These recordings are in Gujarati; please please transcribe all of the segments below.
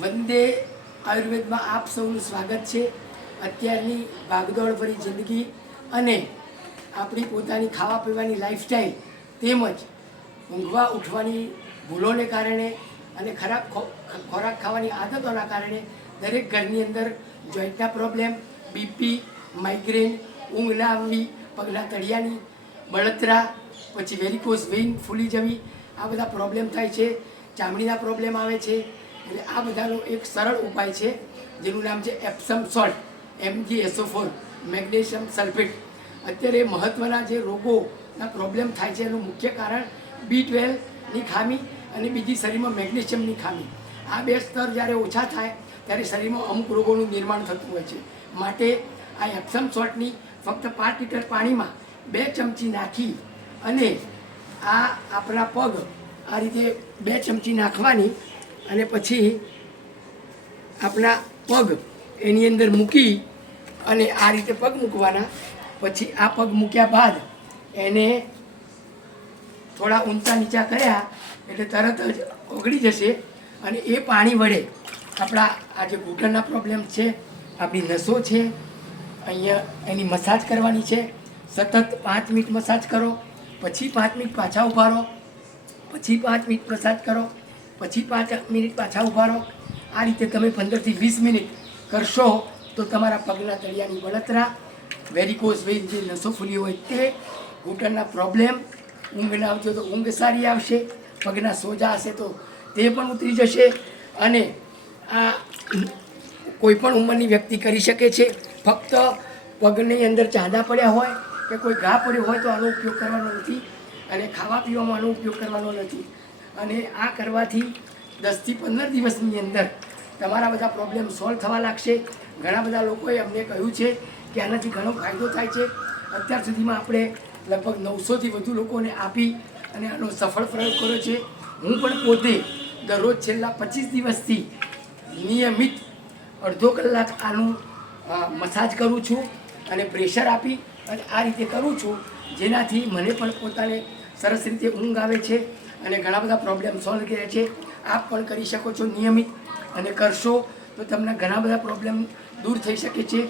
વંદે આયુર્વેદમાં આપ સૌનું સ્વાગત છે. અત્યારની ભાગદોડ ભરી જિંદગી અને આપણી પોતાની ખાવા પીવાની લાઈફસ્ટાઈલ તેમજ ઊંઘવા ઉઠવાની ભૂલોને કારણે અને ખરાબ ખોરાક ખાવાની આદતોના કારણે દરેક ઘરની અંદર જોઈન્ટના પ્રોબ્લેમ બીપી માઇગ્રેન ઊંઘ ના આવવી પગના તળિયાની બળતરા, પછી વેરિકોઝ વેઇન ફૂલી જવી, આ બધા પ્રોબ્લેમ થાય છે. ચામડીના પ્રોબ્લેમ આવે છે. એટલે આ બધાનો એક સરળ ઉપાય છે, જેનું નામ છે Epsom salt M G S O four, magnesium sulphate. અત્યારે મહત્ત્વના જે રોગોના પ્રોબ્લેમ થાય છે, એનું મુખ્ય કારણ બી ટ્વેલ્વની ખામી અને બીજી શરીરમાં મેગ્નેશિયમની ખામી. આ બે સ્તર જ્યારે ઓછા થાય, ત્યારે શરીરમાં અમુક રોગોનું નિર્માણ થતું હોય છે. માટે આ એપ્સમ સોલ્ટની ફક્ત પાંચ લીટર પાણીમાં બે ચમચી નાખી અને આ આપણા પગ આ રીતે બે ચમચી નાખવાની અને પછી આપણા પગ એની અંદર મૂકી અને આ રીતે પગ મૂકવાના. પછી આ પગ મૂક્યા બાદ એને થોડા ઊંચા નીચા કર્યા એટલે તરત જ ઓગળી જશે અને એ પાણી વડે આપણા આ જે ઘૂંટણના પ્રોબ્લેમ છે, આપણી નસો છે, અહીંયા એની મસાજ કરવાની છે. સતત પાંચ મિનિટ મસાજ કરો, પછી પાંચ મિનિટ પાછા ઊભા રહો, પછી પાંચ મિનિટ મસાજ કરો. પછી પાંચ મિનિટ પાછા ઊભા રહો. આ રીતે તમે પંદરથી વીસ મિનિટ કરશો તો તમારા પગના તળિયાની બળતરા વેરિકોઝ વેઇન જે નસો ફૂલી હોય તે, ઘૂંટણના પ્રોબ્લેમ ઊંઘ ના આવતી તો ઊંઘ સારી આવશે, પગના સોજા હશે તો તે પણ ઉતરી જશે અને આ કોઈ પણ ઉંમરની વ્યક્તિ કરી શકે છે. ફક્ત પગની અંદર ચાંદા પડ્યા હોય કે કોઈ ઘા પડ્યો હોય તો આનો ઉપયોગ કરવાનો નથી અને ખાવા પીવામાં આનો ઉપયોગ કરવાનો નથી. અને આ કરવાથી દસથી પંદર દિવસની અંદર તમારા બધા પ્રોબ્લેમ સોલ્વ થવા લાગશે. ઘણા બધા લોકોએ અમને કહ્યું છે કે આનાથી ઘણો ફાયદો થાય છે. અત્યાર સુધીમાં આપણે લગભગ નવસોથી વધુ લોકોને આપી અને આનો સફળ પ્રયોગ કર્યો છે. હું પણ પોતે દરરોજ છેલ્લા પચીસ દિવસથી નિયમિત અડધો કલાક આનું મસાજ કરું છું અને પ્રેશર આપી અને આ રીતે કરું છું જેનાથી મને પણ પોતાને સરસ રીતે ઊંઘ આવે છે. અને ઘણા બધા પ્રોબ્લેમ સોલ્વ કર્યા છે. આપ પણ કરી શકો છો નિયમિત અને કરશો તો તમને ઘણા બધા પ્રોબ્લેમ દૂર થઈ શકે છે.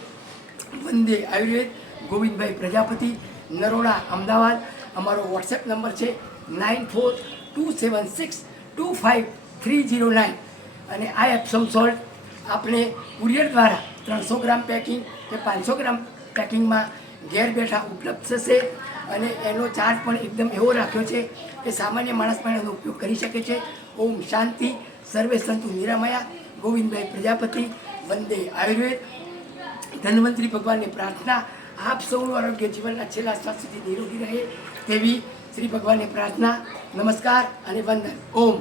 વંદે આયુર્વેદ, ગોવિંદભાઈ પ્રજાપતિ, નરોડા, અમદાવાદ. અમારો વોટ્સએપ નંબર છે nine four two seven six two five three zero nine અને આ એપ્સમ સોલ્ટ આપણે કુરિયર દ્વારા ત્રણસો ગ્રામ પેકિંગ કે પાંચસો ગ્રામ પેકિંગમાં ઘેર બેઠા ઉપલબ્ધ થશે અને એનો ચાર્જ પણ એકદમ એવો રાખ્યો છે કે સામાન્ય માણસ પણ એનો ઉપયોગ કરી શકે છે. ઓમ શાંતિ, સર્વે સંતુ નિરામયા. ગોવિંદભાઈ પ્રજાપતિ, વંદે આયુર્વેદ. ધન્વંતરી ભગવાનની પ્રાર્થના. આપ સૌનું આરોગ્ય જીવનના છેલ્લા શ્વાસ સુધી નિરોગી રહે તેવી શ્રી ભગવાનની પ્રાર્થના. નમસ્કાર અને વંદન. ઓમ.